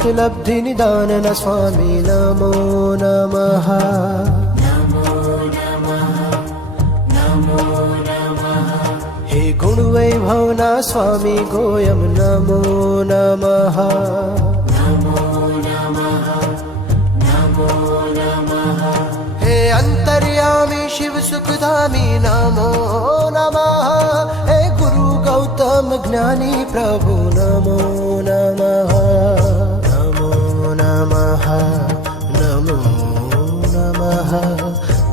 अनन्तलब्धिनिदानन स्वामी नमो नमः। हे गुणवैभवना स्वामी गोयम नमो नमः। हे अंतर्यामी शिव सुखधामी नमो नमः। हे गुरु गौतम ज्ञानी प्रभु नमो नमः। नमो नमः नमो नमः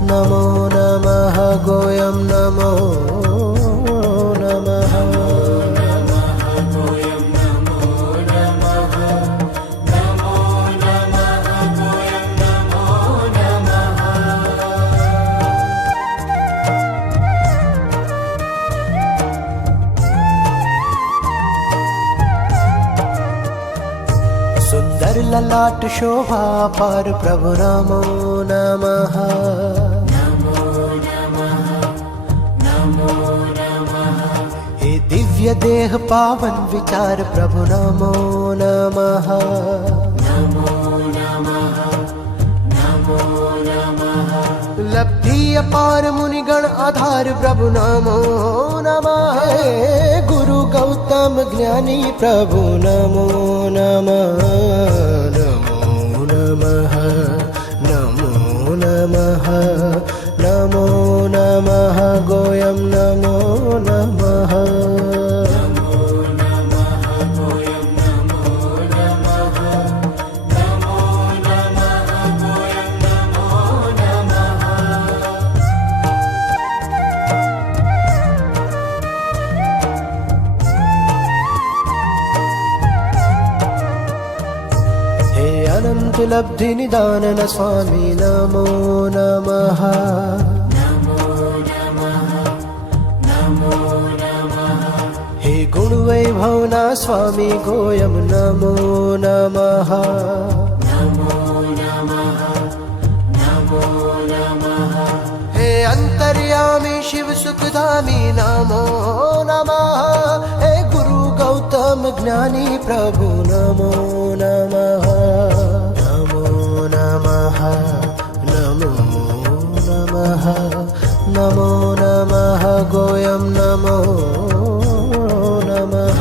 नमो नमः गोयम नमो नमः। सुंदर ललाट शोभा पर प्रभु नमो नमः। हे दिव्य देह पावन विचार प्रभु नमो नमः। लब्धि अपार मुनिगण आधार प्रभु नमो नमः। हे गुरु गौतम ज्ञानी प्रभु नमो नमः। नमो नमः नमो नमः नमो नमः गोयम नमो नमः। अनन्तलब्धिनिदानन स्वामी नमो नमः। हे गुणवैभवना स्वामी गोयम नमो नमः। हे अंतर्यामी शिव सुखधामी नमो नमः। हे गुरु गौतम ज्ञानी प्रभु नमो नमः। नमो नमः नमो नमः नमो नमः गोयम नमो नमः।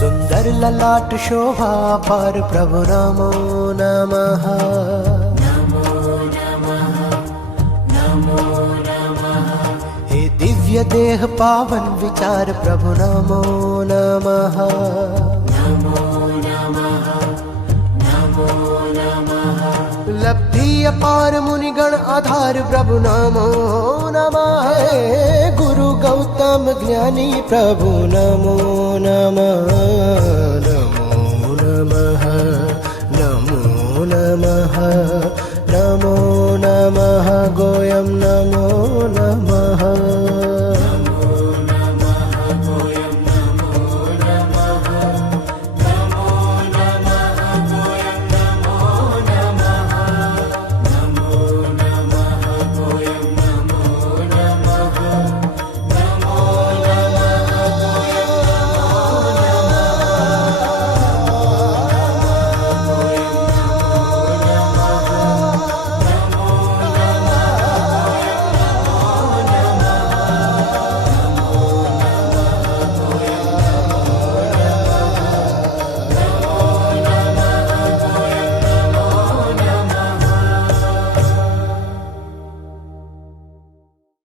सुंदर ललाट शोभा पर प्रभु नमो नमः। हे दिव्य देह पावन विचार प्रभु नमो नमः। लब्धि अपार मुनिगण आधार प्रभु नमो नमः। हे गुरु गौतम ज्ञानी प्रभु नमो नमः। नमो नमः नमो नमः नमो नमः गोयम नमो